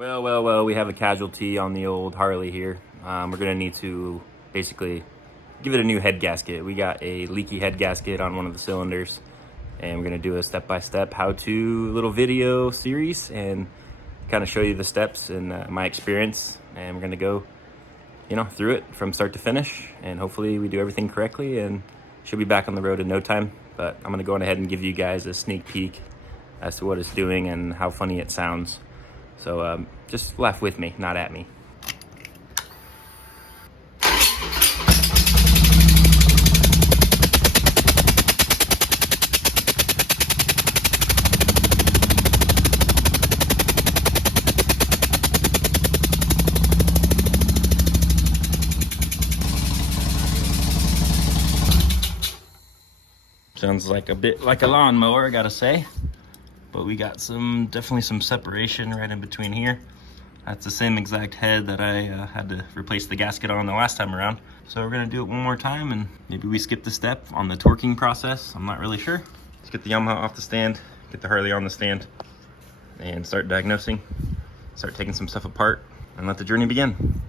Well, we have a casualty on the old Harley here. We're gonna need to basically give it a new head gasket. We got a leaky head gasket on one of the cylinders, and we're gonna do a step-by-step how-to little video series and kind of show you the steps and my experience. And we're gonna go, through it from start to finish, and hopefully we do everything correctly and should be back on the road in no time. But I'm gonna go on ahead and give you guys a sneak peek as to what it's doing and how funny it sounds. So just laugh with me, not at me. Sounds like a bit like a lawnmower, I gotta say. But we got definitely some separation right in between here. That's the same exact head that I had to replace the gasket on the last time around. So we're gonna do it one more time, and maybe we skip the step on the torquing process. I'm not really sure. Let's get the Yamaha off the stand, get the Harley on the stand, and start diagnosing, start taking some stuff apart, and let the journey begin.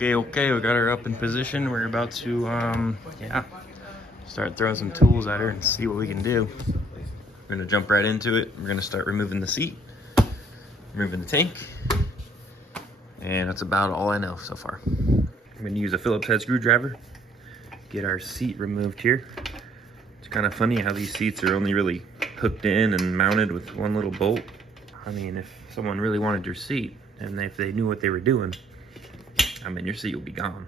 Okay, we got her up in position. We're about to, start throwing some tools at her and see what we can do. We're gonna jump right into it. We're gonna start removing the seat, removing the tank, and that's about all I know so far. I'm gonna use a Phillips head screwdriver, get our seat removed here. It's kind of funny how these seats are only really hooked in and mounted with one little bolt. I mean, if someone really wanted your seat and if they knew what they were doing, your seat will be gone.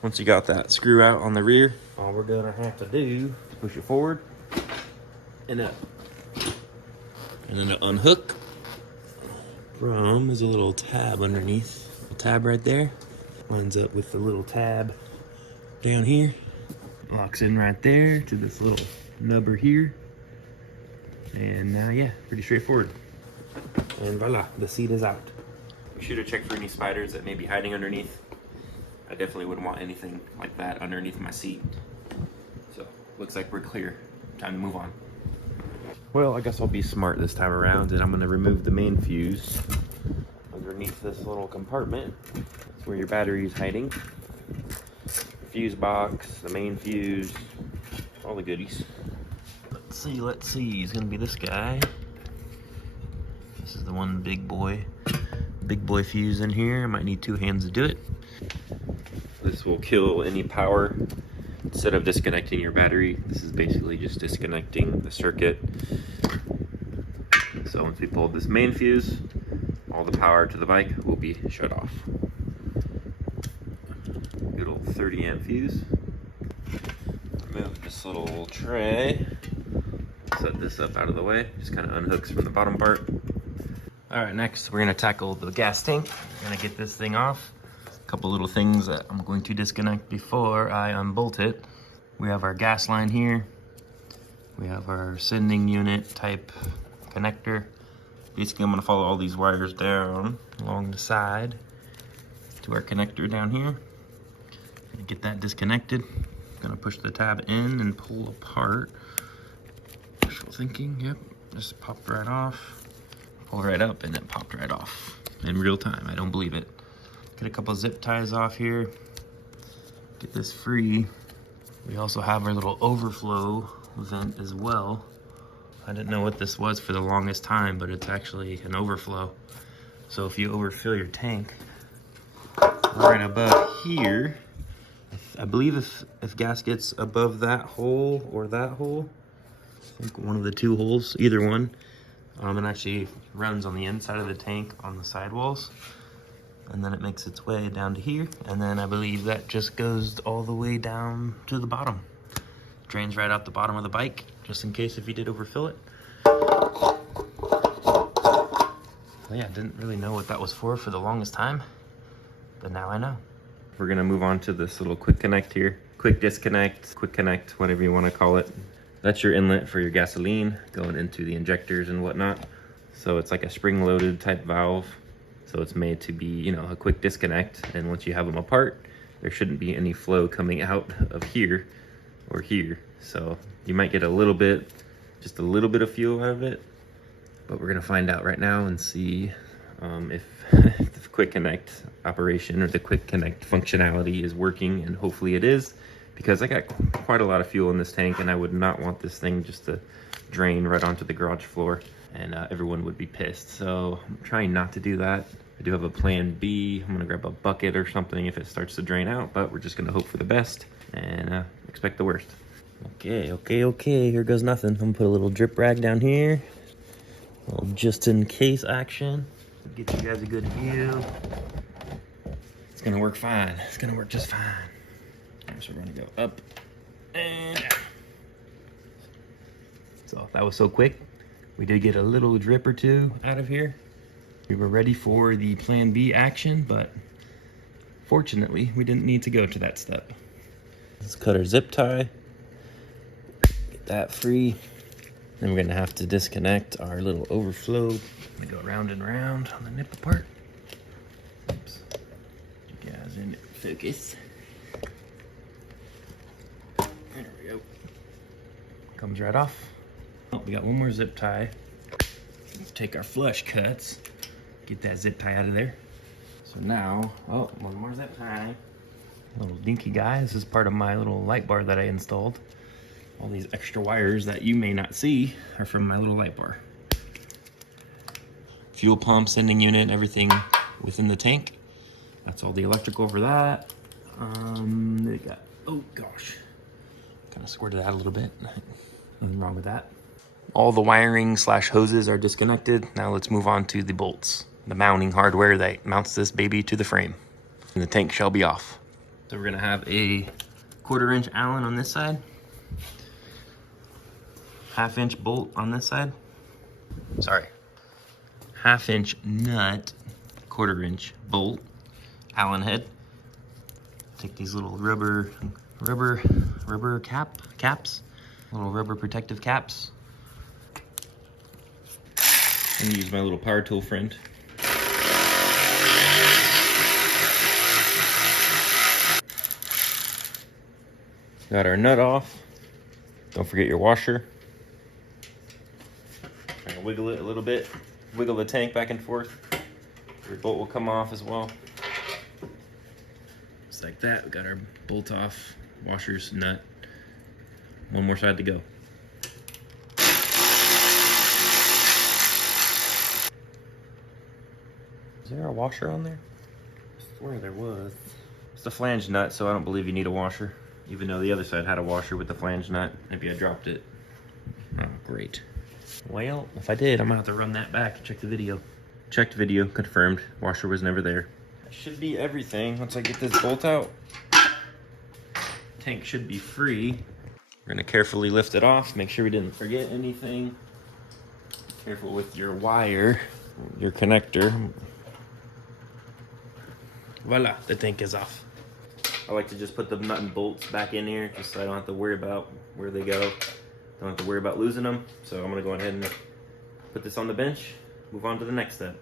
Once you got that screw out on the rear, all we're gonna have to do is push it forward and up. And then to unhook from is a little tab underneath. A tab right there. Lines up with the little tab down here. Locks in right there to this little nubber here. And pretty straightforward. And voila, the seat is out. Be sure to check for any spiders that may be hiding underneath. I definitely wouldn't want anything like that underneath my seat. So, looks like we're clear. Time to move on. Well, I guess I'll be smart this time around, and I'm gonna remove the main fuse underneath this little compartment. That's where your battery is hiding. Fuse box, the main fuse, all the goodies. Let's see, he's gonna be this guy. This is the one big boy fuse in here. I might need two hands to do it. This will kill any power. Instead of disconnecting your battery, this is basically just disconnecting the circuit. So once we pull this main fuse, all the power to the bike will be shut off. Good old 30 amp fuse. Remove this little tray. Set this up out of the way. Just kind of unhooks from the bottom part. All right, next we're gonna tackle the gas tank. We're gonna get this thing off. A couple little things that I'm going to disconnect before I unbolt it. We have our gas line here. We have our sending unit type connector. Basically, I'm gonna follow all these wires down along the side to our connector down here. Gonna get that disconnected. Gonna push the tab in and pull apart. Wishful thinking, yep, just popped right off. Pull right up and it popped right off in real time. I don't believe it. Get a couple zip ties off here. Get this free. We also have our little overflow vent as well. I didn't know what this was for the longest time, but it's actually an overflow. So if you overfill your tank, right above here, I believe if gas gets above that hole or that hole, I think one of the two holes, either one, it actually runs on the inside of the tank on the sidewalls, and then it makes its way down to here, and then I believe that just goes all the way down to the bottom. Drains right out the bottom of the bike, just in case if you did overfill it. Yeah, didn't really know what that was for the longest time, but now I know. We're gonna move on to this little quick connect here. Quick disconnect, quick connect, whatever you wanna call it. That's your inlet for your gasoline going into the injectors and whatnot. So it's like a spring-loaded type valve. So it's made to be, you know, a quick disconnect. And once you have them apart, there shouldn't be any flow coming out of here or here. So you might get a little bit, just a little bit of fuel out of it. But we're gonna find out right now and see if the quick connect operation or the quick connect functionality is working, and hopefully it is, because I got quite a lot of fuel in this tank and I would not want this thing just to drain right onto the garage floor, and everyone would be pissed. So I'm trying not to do that. I do have a plan B. I'm gonna grab a bucket or something if it starts to drain out, but we're just gonna hope for the best and expect the worst. Okay, here goes nothing. I'm gonna put a little drip rag down here. A little just in case action. Get you guys a good view. It's gonna work fine. It's gonna work just fine. So we're gonna go up and down. So that was so quick. We did get a little drip or two out of here. We were ready for the plan B action, but fortunately we didn't need to go to that step. Let's cut our zip tie. Get that free. Then we're gonna have to disconnect our little overflow. We go round and round on the nipple part. Oops. You guys in focus. There we go. Comes right off. Oh, we got one more zip tie. Let's take our flush cuts. Get that zip tie out of there. So now, oh, one more zip tie. Little dinky guy. This is part of my little light bar that I installed. All these extra wires that you may not see are from my little light bar. Fuel pump, sending unit, everything within the tank. That's all the electrical for that. They got, oh gosh, kind of squirted out a little bit. Nothing wrong with that. All the wiring slash hoses are disconnected. Now let's move on to the bolts, the mounting hardware that mounts this baby to the frame. And the tank shall be off. So we're gonna have a 1/4 inch Allen on this side. 1/2 inch bolt on this side. Sorry. 1/2 inch nut, 1/4 inch bolt, Allen head. Take these little rubber caps, little rubber protective caps. And use my little power tool friend. Got our nut off. Don't forget your washer. I'm gonna wiggle it a little bit. Wiggle the tank back and forth. Your bolt will come off as well. Just like that. We got our bolt off, washers, nut. One more side to go. Is there a washer on there? I swear there was. It's the flange nut, so I don't believe you need a washer. Even though the other side had a washer with the flange nut. Maybe I dropped it. Oh, great. Well, if I did, I'm gonna have to run that back and check the video. Checked video, confirmed. Washer was never there. That should be everything. Once I get this bolt out, tank should be free. We're gonna carefully lift it off, make sure we didn't forget anything. Careful with your wire, your connector. Voila, the tank is off. I like to just put the nut and bolts back in here just so I don't have to worry about where they go. Don't have to worry about losing them. So I'm gonna go ahead and put this on the bench, move on to the next step.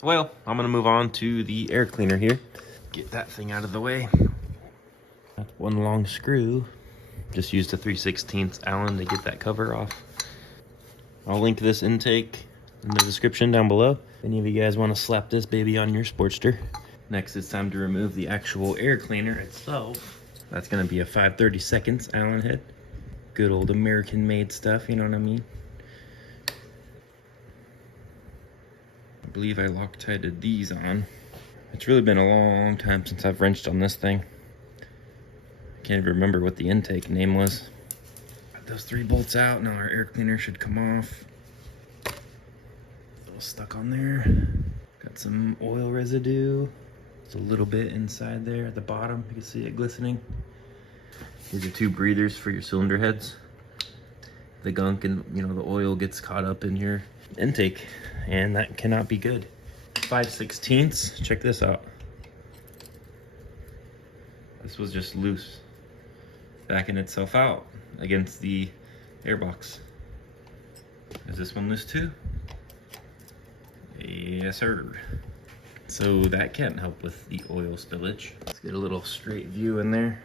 Well, I'm gonna move on to the air cleaner here. Get that thing out of the way. One long screw. Just used a 3/16 Allen to get that cover off. I'll link this intake in the description down below. If any of you guys want to slap this baby on your Sportster. Next, it's time to remove the actual air cleaner itself. That's gonna be a 5/32 Allen head. Good old American-made stuff, you know what I mean? I believe I Loctited these on. It's really been a long time since I've wrenched on this thing. I can't even remember what the intake name was. Got those 3 bolts out. Now our air cleaner should come off. A little stuck on there. Got some oil residue. It's a little bit inside there at the bottom. You can see it glistening. These are 2 breathers for your cylinder heads. The gunk and the oil gets caught up in your intake, and that cannot be good. 5/16. Check this out. This was just loose, backing itself out against the airbox. Is this one loose too? Yes, sir. So that can't help with the oil spillage. Let's get a little straight view in there.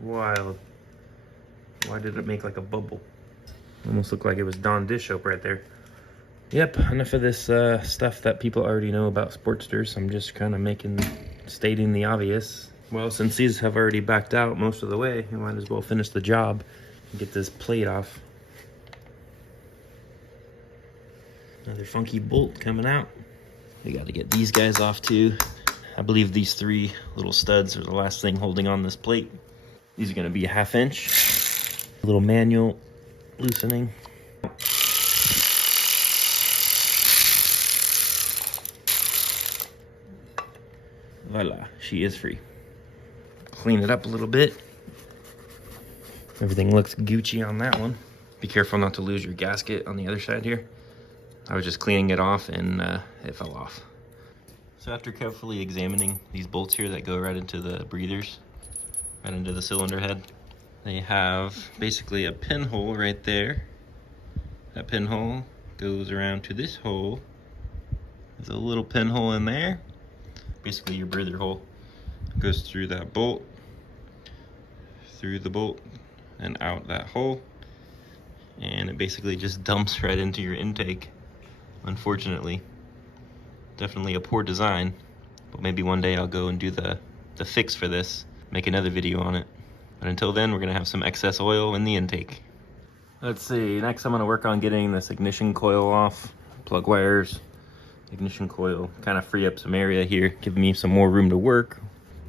Wild. Why did it make like a bubble? Almost looked like it was Dawn dish soap right there. Yep, enough of this stuff that people already know about Sportsters. I'm just kind of stating the obvious. Well, since these have already backed out most of the way, you might as well finish the job and get this plate off. Another funky bolt coming out. We got to get these guys off too. I believe these 3 little studs are the last thing holding on this plate. These are going to be a 1/2 inch. A little manual loosening. Voila, she is free. Clean it up a little bit. Everything looks Gucci on that one. Be careful not to lose your gasket on the other side here. I was just cleaning it off and it fell off. So after carefully examining these bolts here that go right into the breathers, right into the cylinder head, they have basically a pinhole right there. That pinhole goes around to this hole. There's a little pinhole in there. Basically your breather hole goes through that bolt, through the bolt, and out that hole. And it basically just dumps right into your intake. Unfortunately, definitely a poor design, but maybe one day I'll go and do the fix for this, make another video on it. But until then, we're gonna have some excess oil in the intake. Let's see, next I'm gonna work on getting this ignition coil off, plug wires, ignition coil, kind of free up some area here, give me some more room to work.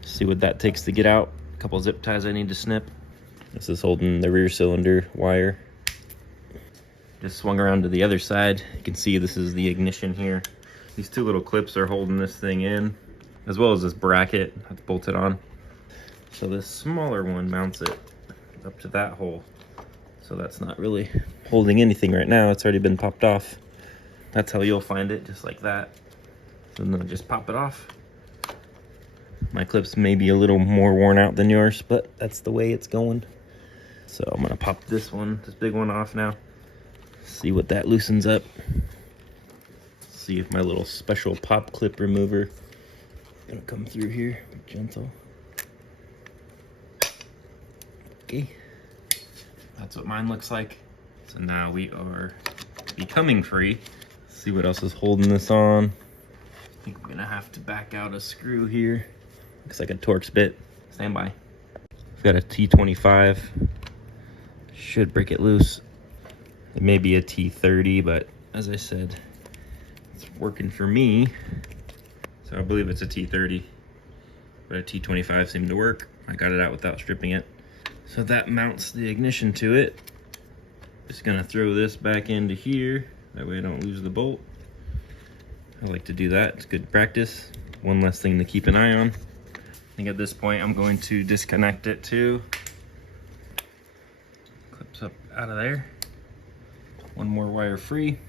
See what that takes to get out. A couple zip ties I need to snip. This is holding the rear cylinder wire. Just swung around to the other side. You can see this is the ignition here. These 2 little clips are holding this thing in, as well as this bracket that's bolted on. So this smaller one mounts it up to that hole. So that's not really holding anything right now. It's already been popped off. That's how you'll find it, just like that. So then I'll just pop it off. My clips may be a little more worn out than yours, but that's the way it's going. So I'm gonna pop this big one off now. See what that loosens up. See if my little special pop clip remover is gonna come through here. Be gentle. Okay, that's what mine looks like. So now we are becoming free. Let's see what else is holding this on. I think I'm gonna have to back out a screw here. Looks like a Torx bit. Stand by. I've got a T25. Should break it loose. It may be a T30, but as I said, it's working for me. So I believe it's a T30, but a T25 seemed to work. I got it out without stripping it. So that mounts the ignition to it. Just gonna throw this back into here. That way I don't lose the bolt. I like to do that, it's good practice. One less thing to keep an eye on. I think at this point I'm going to disconnect it too. Clips up out of there. One more wire free.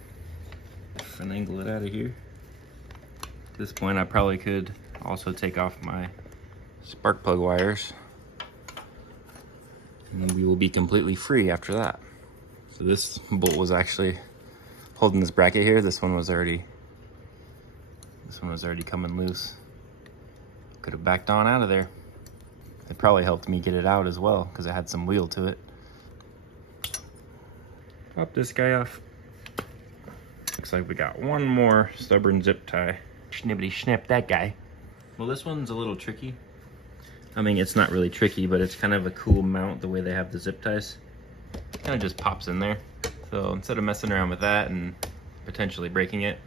Finagle it out of here. At this point I probably could also take off my spark plug wires. And then we will be completely free after that. So this bolt was actually holding this bracket here. This one was already coming loose. Could have backed on out of there. It probably helped me get it out as well because it had some wheel to it. Pop this guy off. Looks like we got one more stubborn zip tie. Snippity snip that guy. Well, this one's a little tricky. I mean, it's not really tricky, but it's kind of a cool mount the way they have the zip ties. It kind of just pops in there. So instead of messing around with that and potentially breaking it,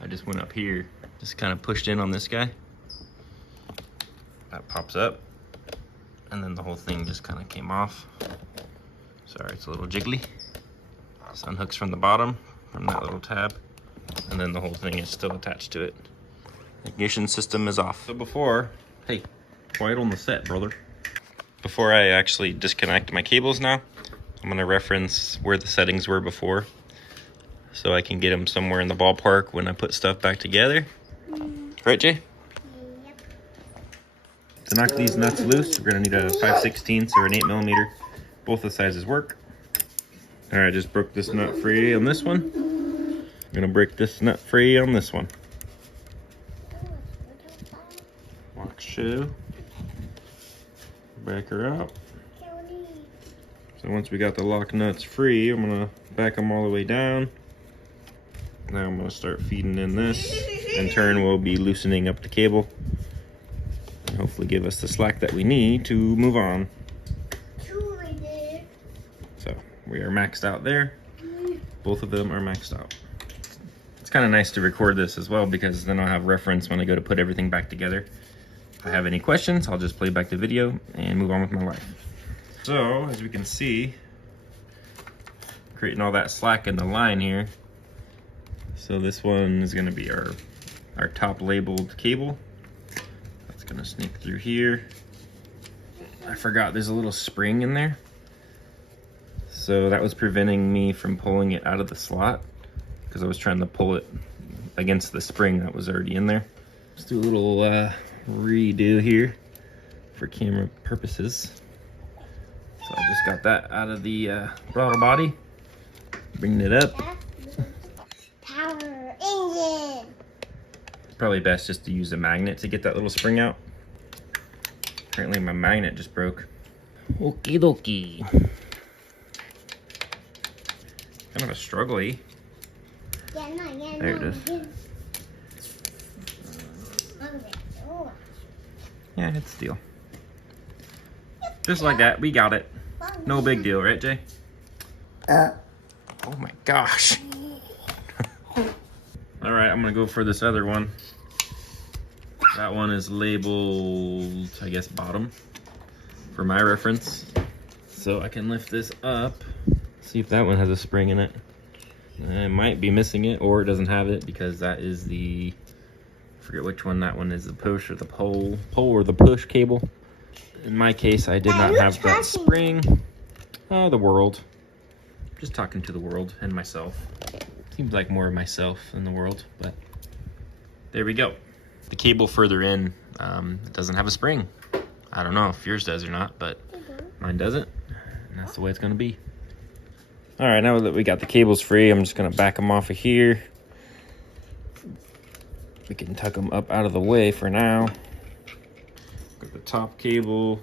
I just went up here, just kind of pushed in on this guy. That pops up, and then the whole thing just kind of came off. Sorry, it's a little jiggly. This unhooks from the bottom, from that little tab, and then the whole thing is still attached to it. Ignition system is off. So before, hey, quiet on the set, brother. Before I actually disconnect my cables now, I'm gonna reference where the settings were before, so I can get them somewhere in the ballpark when I put stuff back together. Right, Jay? Yep. To knock these nuts loose, we're gonna need a 5/16 or an 8mm. Both the sizes work. All right, just broke this nut free on this one. I'm gonna break this nut free on this one. Lock shoe. Back her out. So once we got the lock nuts free, I'm gonna back them all the way down. Now I'm gonna start feeding in this. In turn, we'll be loosening up the cable. And hopefully give us the slack that we need to move on. So we are maxed out there. Both of them are maxed out. It's kind of nice to record this as well because then I'll have reference when I go to put everything back together. If I have any questions, I'll just play back the video and move on with my life. So as we can see, creating all that slack in the line here. So this one is gonna be our top labeled cable. That's gonna sneak through here. I forgot there's a little spring in there. So that was preventing me from pulling it out of the slot because I was trying to pull it against the spring that was already in there. Let's do a little redo here for camera purposes. So I just got that out of the throttle body. Bringing it up. Power engine. It's probably best just to use a magnet to get that little spring out. Apparently my magnet just broke. Okie dokie. Kind of a struggly. There it is. Yeah, it's steel. Just like that, we got it. No big deal, right, Jay? Oh my gosh. All right, I'm gonna go for this other one. That one is labeled, I guess, bottom for my reference. So I can lift this up. See if that one has a spring in it. It might be missing it, or it doesn't have it because that is the, I forget which one that one is, the push or the pole or the push cable. In my case, I did not have that spring. Oh, the world. Just talking to the world and myself. Seems like more of myself than the world, but there we go. The cable further in doesn't have a spring. I don't know if yours does or not, but mine doesn't, and that's the way it's gonna be. All right, now that we got the cables free, I'm just gonna back them off of here. We can tuck them up out of the way for now. Got the top cable.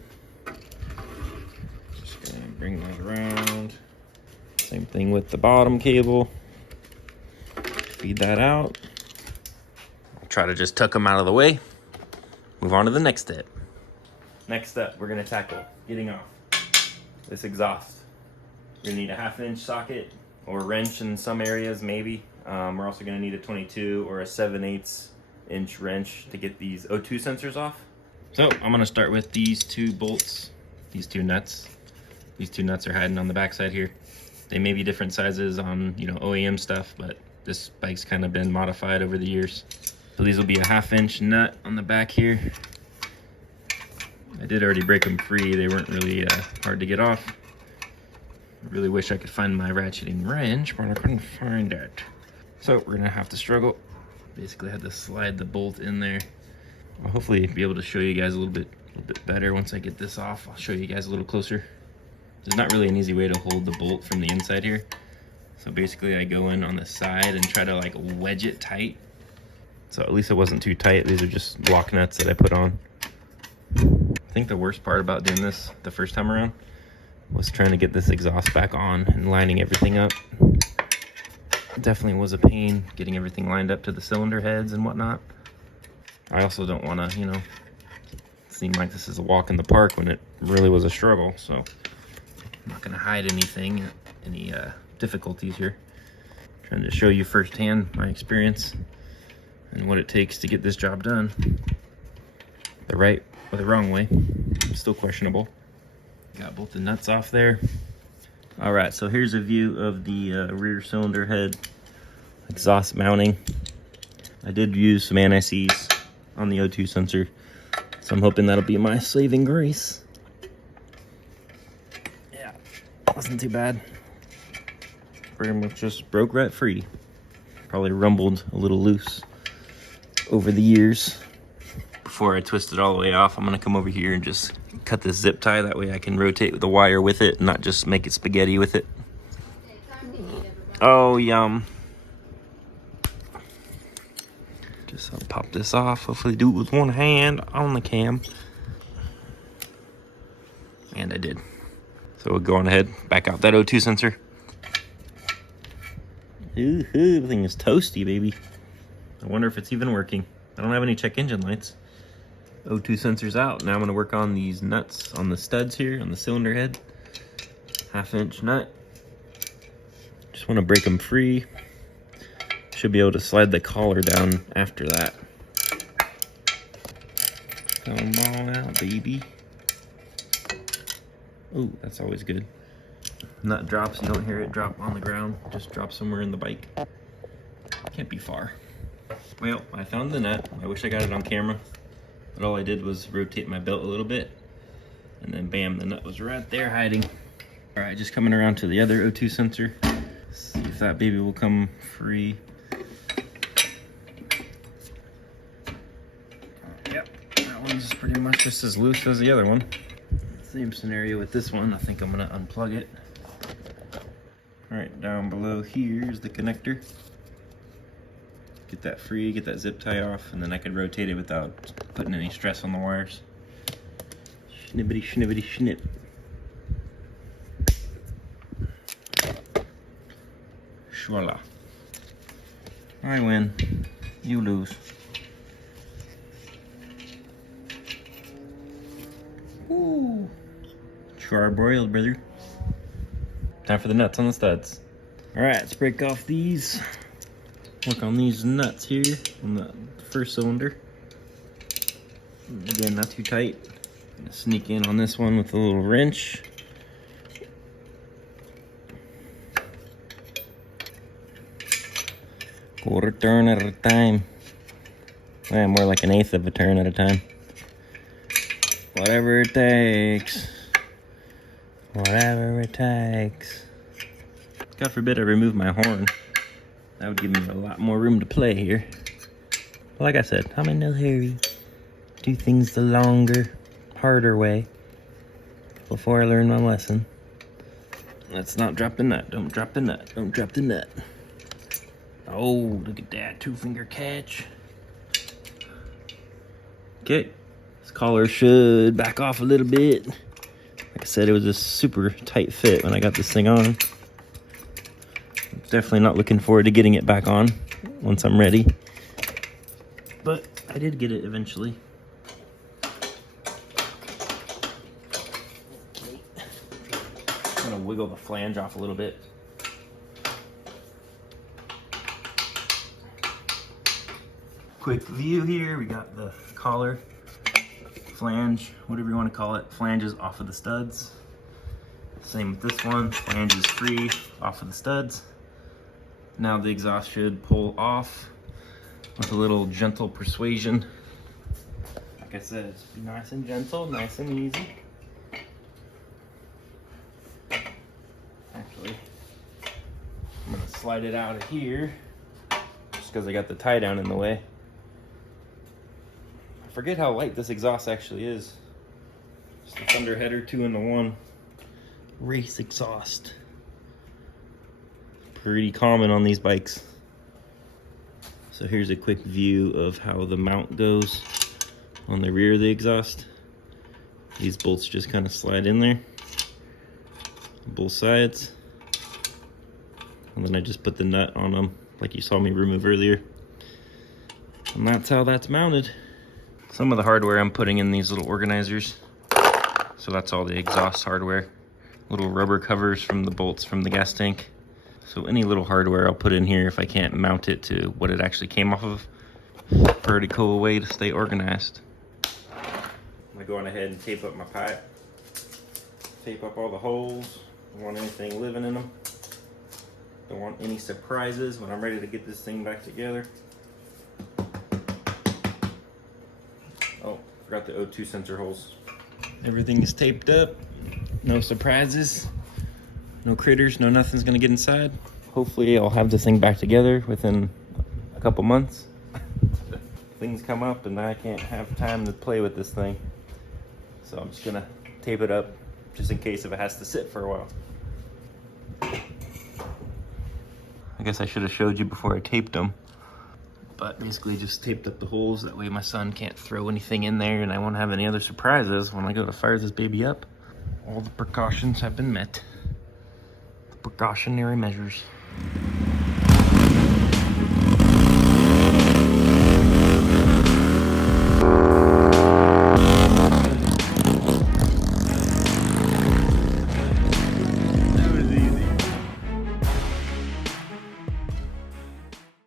Just gonna bring that around. Same thing with the bottom cable. Feed that out. I'll try to just tuck them out of the way. Move on to the next step. Next up, we're gonna tackle getting off this exhaust. You're gonna need a 1/2-inch socket or wrench in some areas, maybe. We're also gonna need a 22 or a 7/8-inch wrench to get these O2 sensors off. So I'm gonna start with these two bolts, these two nuts. These two nuts are hiding on the backside here. They may be different sizes on, you know, OEM stuff, but this bike's kind of been modified over the years. So these will be a 1/2-inch nut on the back here. I did already break them free. They weren't really hard to get off. I really wish I could find my ratcheting wrench, but I couldn't find it. So we're gonna have to struggle. Basically had to slide the bolt in there. I'll hopefully be able to show you guys a little bit better once I get this off. I'll show you guys a little closer. There's not really an easy way to hold the bolt from the inside here. So basically I go in on the side and try to like wedge it tight. So at least it wasn't too tight. These are just block nuts that I put on. I think the worst part about doing this the first time around was trying to get this exhaust back on and lining everything up. It definitely was a pain getting everything lined up to the cylinder heads and whatnot. I also don't want to, you know, seem like this is a walk in the park when it really was a struggle. So I'm not going to hide anything, any difficulties here. I'm trying to show you firsthand my experience and what it takes to get this job done the right or the wrong way. Still questionable. Got both the nuts off there. All right, so here's a view of the rear cylinder head exhaust mounting. I did use some anti-seize on the O2 sensor, so I'm hoping that'll be my saving grace. Yeah, wasn't too bad. Pretty much just broke right free. Probably rumbled a little loose over the years. Before I twist it all the way off, I'm gonna come over here and just cut this zip tie. That way I can rotate the wire with it and not just make it spaghetti with it. Oh, yum. Just pop this off. Hopefully do it with one hand on the cam. And I did. So we'll go on ahead, back out that O2 sensor. Ooh, the thing is toasty, baby. I wonder if it's even working. I don't have any check engine lights. O2 sensor's out. Now I'm gonna work on these nuts on the studs here, on the cylinder head. 1/2 inch nut. Just wanna break them free. Should be able to slide the collar down after that. Come on out, baby. Ooh, that's always good. Nut drops, you don't hear it drop on the ground. Just drop somewhere in the bike. Can't be far. Well, I found the nut. I wish I got it on camera. But all I did was rotate my belt a little bit. And then bam, the nut was right there hiding. All right, just coming around to the other O2 sensor. See if that baby will come free. Yep, that one's pretty much just as loose as the other one. Same scenario with this one. I think I'm gonna unplug it. All right, down below here is the connector. Get that free, get that zip tie off, and then I can rotate it without putting any stress on the wires. Snippity, snippity, snip. Voila. I win, you lose. Ooh. Charbroiled, brother. Time for the nuts on the studs. All right, let's break off these. Work on these nuts here on the first cylinder. Again, not too tight. Gonna sneak in on this one with a little wrench. Quarter turn at a time. More like 1/8 of a turn at a time. Whatever it takes. Whatever it takes. God forbid I remove my horn. That would give me a lot more room to play here. But like I said, I'm in no hurry. Do things the longer, harder way before I learn my lesson. Let's not drop the nut. Don't drop the nut. Don't drop the nut. Oh, look at that 2-finger catch. Okay, this collar should back off a little bit. Like I said, it was a super tight fit when I got this thing on. Definitely not looking forward to getting it back on once I'm ready. But I did get it eventually. I'm gonna wiggle the flange off a little bit. Quick view here, we got the collar, flange, whatever you want to call it. Flange is off of the studs. Same with this one, flange is free off of the studs. Now the exhaust should pull off with a little gentle persuasion. Like I said, it's be nice and gentle, nice and easy. Actually, I'm gonna slide it out of here just because I got the tie down in the way. I forget how light this exhaust actually is. Just a Thunder header 2-in-1 race exhaust. Pretty common on these bikes. So here's a quick view of how the mount goes on the rear of the exhaust. These bolts just kind of slide in there, both sides. And then I just put the nut on them like you saw me remove earlier. And that's how that's mounted. Some of the hardware I'm putting in these little organizers. So that's all the exhaust hardware. Little rubber covers from the bolts from the gas tank. So any little hardware I'll put in here if I can't mount it to what it actually came off of. Pretty cool way to stay organized. I'm gonna go on ahead and tape up my pipe. Tape up all the holes. Don't want anything living in them. Don't want any surprises when I'm ready to get this thing back together. Oh, forgot the O2 sensor holes. Everything is taped up. No surprises. No critters, no nothing's gonna get inside. Hopefully I'll have this thing back together within a couple months. Things come up and I can't have time to play with this thing. So I'm just gonna tape it up just in case if it has to sit for a while. I guess I should have showed you before I taped them. But basically just taped up the holes. That way my son can't throw anything in there and I won't have any other surprises when I go to fire this baby up. All the precautions have been met. The precautionary measures.